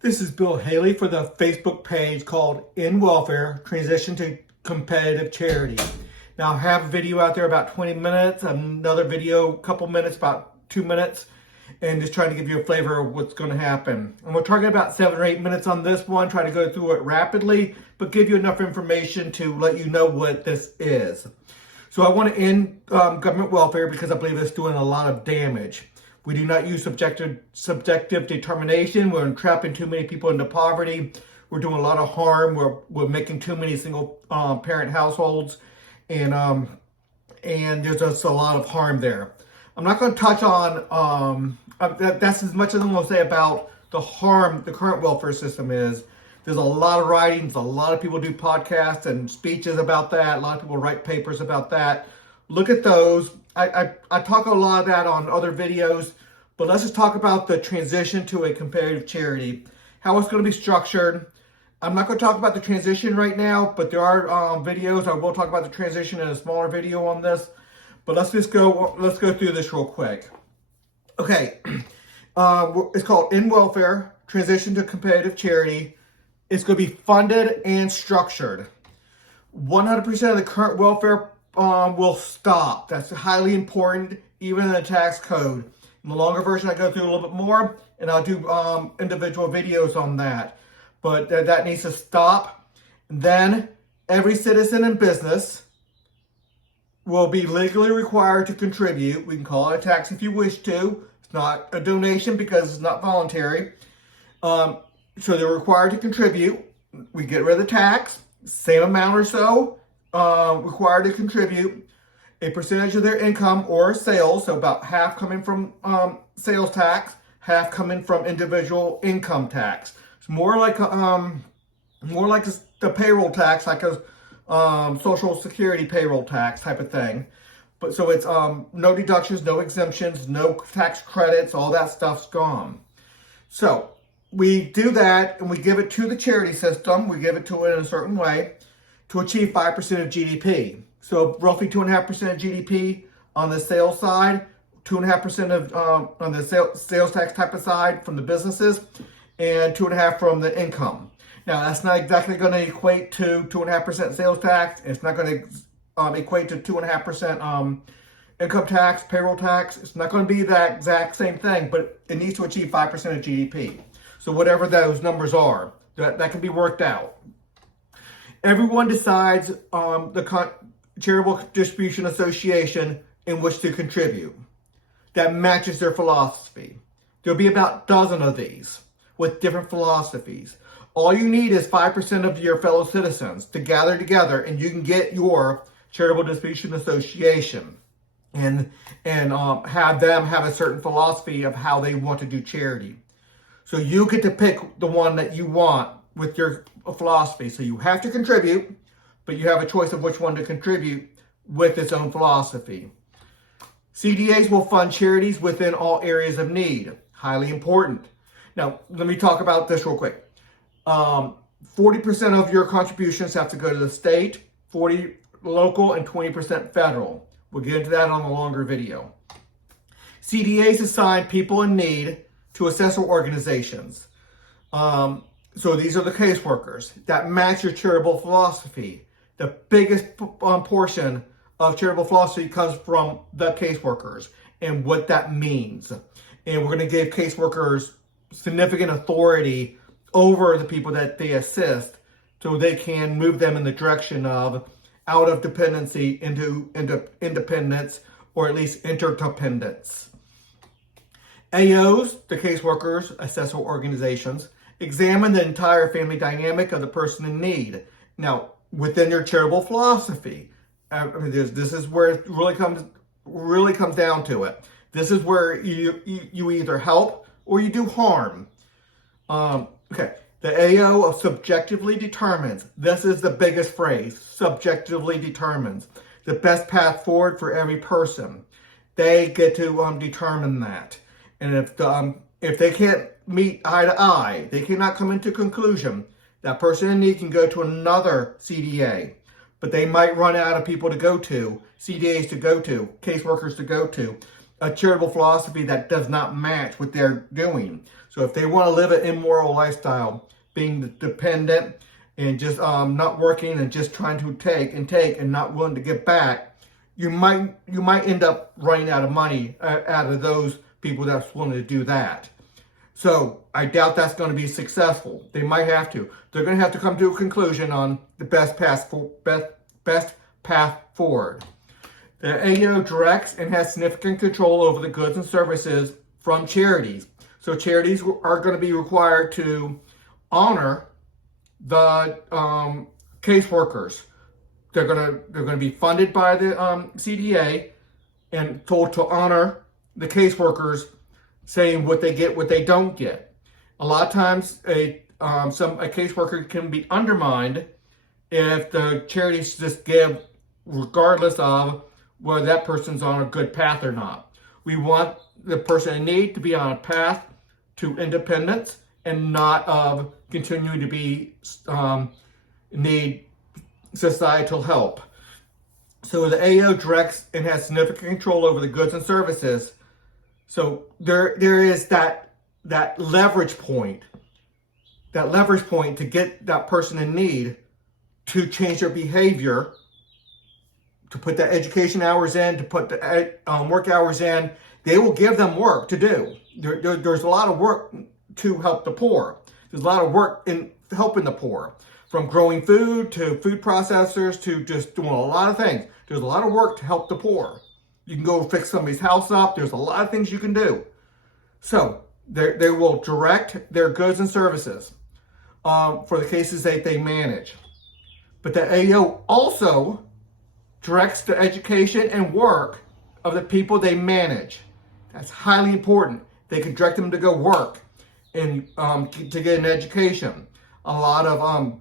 This is Bill Haley for the Facebook page called In Welfare, Transition to Competitive Charity. Now I have a video out there about 20 minutes, another video, a couple minutes, about 2 minutes, and just trying to give you a flavor of what's going to happen. And we're targeting about 7 or 8 minutes on this one, try to go through it rapidly, but give you enough information to let you know what this is. So I want to end government welfare because I believe it's doing a lot of damage. We do not use subjective determination. We're entrapping too many people into poverty. We're doing a lot of harm. We're making too many single parent households, and there's just a lot of harm there. I'm not going to touch on that's as much as I'm going to say about the harm the current welfare system is. There's a lot of writings. A lot of people do podcasts and speeches about that. A lot of people write papers about that. Look at those. I talk a lot of that on other videos, but let's just talk about the transition to a competitive charity, how it's going to be structured. I'm not going to talk about the transition right now, but there are videos. I will talk about the transition in a smaller video on this, but let's go through this real quick. Okay, it's called In Welfare, Transition to Competitive Charity. It's going to be funded and structured. 100% of the current welfare will stop. That's highly important, even in the tax code. In the longer version, I go through a little bit more, and I'll do individual videos on that. But that needs to stop. Then every citizen and business will be legally required to contribute. We can call it a tax if you wish to. It's not a donation because it's not voluntary. So they're required to contribute. We get rid of the tax, same amount or so. Required to contribute a percentage of their income or sales, so about half coming from sales tax, half coming from individual income tax. It's more like the payroll tax, like a Social Security payroll tax type of thing. But so it's no deductions, no exemptions, no tax credits, all that stuff's gone. So we do that and we give it to the charity system. We give it to it in a certain way to achieve 5% of GDP. So roughly 2.5% of GDP on the sales side, 2.5% of on the sales tax type of side from the businesses, and 2.5% from the income. Now that's not exactly going to equate to 2.5% sales tax. It's not going to equate to 2.5% income tax, payroll tax. It's not going to be that exact same thing, but it needs to achieve 5% of GDP. So whatever those numbers are, that can be worked out. Everyone decides the Charitable Distribution Association in which to contribute. That matches their philosophy. There'll be about a dozen of these with different philosophies. All you need is 5% of your fellow citizens to gather together, and you can get your Charitable Distribution Association and have them have a certain philosophy of how they want to do charity. So you get to pick the one that you want with your philosophy. So you have to contribute, but you have a choice of which one to contribute with its own philosophy. CDAs will fund charities within all areas of need. Highly important. Now, let me talk about this real quick. 40% of your contributions have to go to the state, 40% local, and 20% federal. We'll get into that on a longer video. CDAs assign people in need to assessor organizations. So these are the caseworkers that match your charitable philosophy. The biggest portion of charitable philosophy comes from the caseworkers and what that means. And we're going to give caseworkers significant authority over the people that they assist so they can move them in the direction of out of dependency into independence, or at least interdependence. AOs, the caseworkers, assessor organizations, examine the entire family dynamic of the person in need. Now, within your charitable philosophy, this is where it really comes down to it. This is where you either help or you do harm. Okay, the AO subjectively determines. This is the biggest phrase. Subjectively determines the best path forward for every person. They get to determine that, and if they can't meet eye to eye, they cannot come into conclusion, that person in need can go to another CDA, but they might run out of people to go to, CDAs to go to, caseworkers to go to, a charitable philosophy that does not match what they're doing. So if they want to live an immoral lifestyle, being dependent and just not working and just trying to take and not willing to give back, you might end up running out of money out of those people that's willing to do that. So I doubt that's going to be successful. They might have to. They're going to have to come to a conclusion on the best path forward. The AO directs and has significant control over the goods and services from charities. So charities are going to be required to honor the caseworkers. They're going to be funded by the CDA and told to honor the caseworkers, saying what they get, what they don't get. A lot of times, a caseworker can be undermined if the charities just give, regardless of whether that person's on a good path or not. We want the person in need to be on a path to independence and not of continuing to be need societal help. So the AO directs and has significant control over the goods and services. So there is that leverage point to get that person in need to change their behavior, to put the education hours in, to put the work hours in. They will give them work to do. There's a lot of work to help the poor. There's a lot of work in helping the poor, from growing food to food processors to just doing a lot of things. There's a lot of work to help the poor. You can go fix somebody's house up. There's a lot of things you can do. So they will direct their goods and services for the cases that they manage. But the AO also directs the education and work of the people they manage. That's highly important. They can direct them to go work and to get an education. A lot of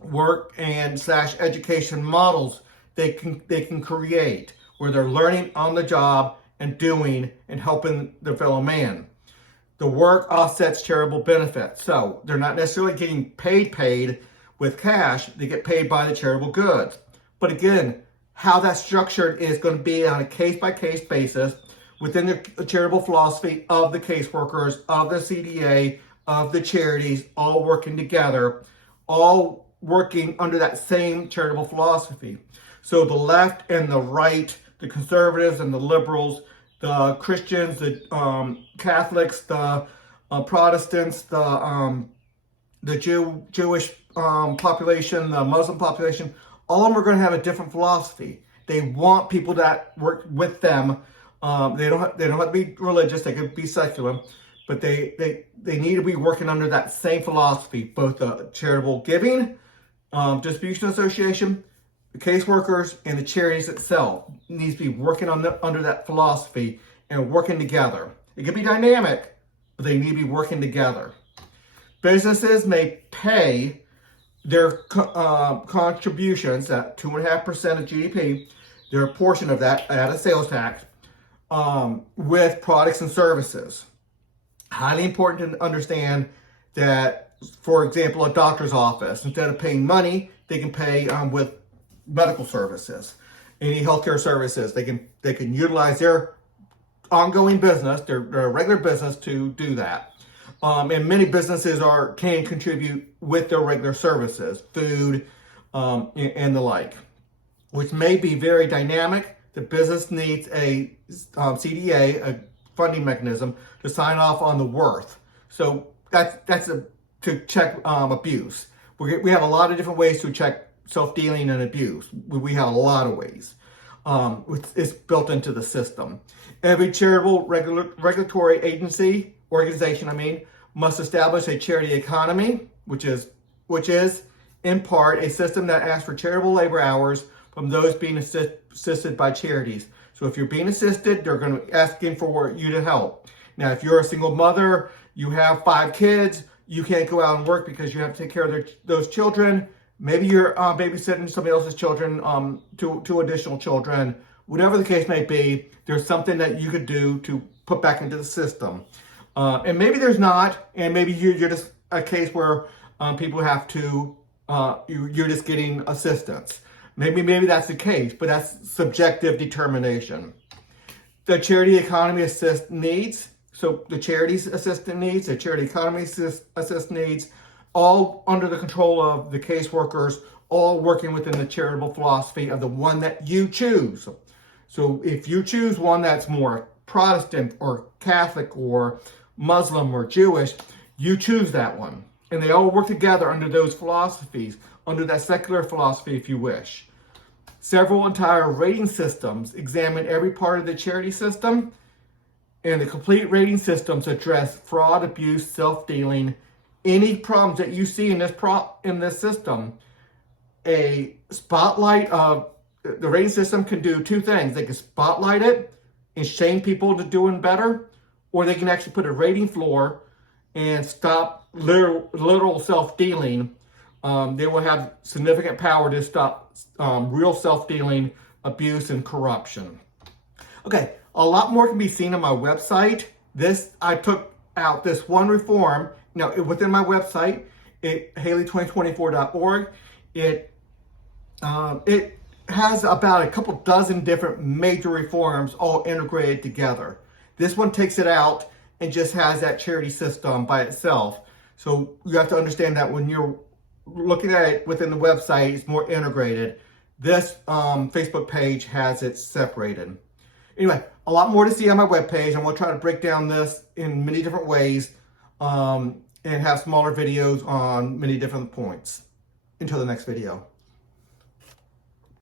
work and / education models they can create where they're learning on the job and doing and helping their fellow man. The work offsets charitable benefits. So they're not necessarily getting paid with cash. They get paid by the charitable goods. But again, how that's structured is going to be on a case-by-case basis within the charitable philosophy of the caseworkers, of the CDA, of the charities, all working together, all working under that same charitable philosophy. So the left and the right, the conservatives and the liberals, the Christians, the Catholics, the Protestants, the Jewish population, the Muslim population, all of them are going to have a different philosophy. They want people that work with them. They don't have to be religious. They could be secular, but they need to be working under that same philosophy. Both the charitable giving, distribution association, the caseworkers, and the charities itself needs to be working under that philosophy and working together. It can be dynamic, but they need to be working together. Businesses may pay their contributions, that 2.5% of GDP, their portion of that out of sales tax, with products and services. Highly important to understand that, for example, a doctor's office, instead of paying money, they can pay with medical services, any healthcare services. They can utilize their ongoing business, their regular business, to do that. And many businesses can contribute with their regular services, food, and the like, which may be very dynamic. The business needs a CDA, a funding mechanism, to sign off on the worth. So that's to check abuse. We have a lot of different ways to check self-dealing and abuse. We have a lot of ways. It's built into the system. Every charitable regulatory organization, must establish a charity economy, which is in part a system that asks for charitable labor hours from those being assisted by charities. So if you're being assisted, they're going to be asking for you to help. Now, if you're a single mother, you have 5 kids, you can't go out and work because you have to take care of those children. Maybe you're babysitting somebody else's children, 2 additional children. Whatever the case may be, there's something that you could do to put back into the system. And maybe there's not, and maybe you're just a case where people have to, you're just getting assistance. Maybe that's the case, but that's subjective determination. the charity economy assist needs. So the charities assistant needs, the charity economy assist needs, all under the control of the caseworkers, all working within the charitable philosophy of the one that you choose. So if you choose one that's more Protestant or Catholic or Muslim or Jewish, you choose that one. And they all work together under those philosophies, under that secular philosophy if you wish. Several entire rating systems examine every part of the charity system, and the complete rating systems address fraud, abuse, self-dealing, any problems that you see in this system. A spotlight of the rating system can do two things. They can spotlight it and shame people to doing better, or they can actually put a rating floor and stop literal self-dealing. They will have significant power to stop real self-dealing, abuse, and corruption. Okay, a lot more can be seen on my website. I took out this one reform. Now, within my website, Haley2024.org, it has about a couple dozen different major reforms all integrated together. This one takes it out and just has that charity system by itself. So you have to understand that when you're looking at it within the website, it's more integrated. This Facebook page has it separated. Anyway, a lot more to see on my webpage. I'm going to try to break down this in many different ways and have smaller videos on many different points. Until the next video.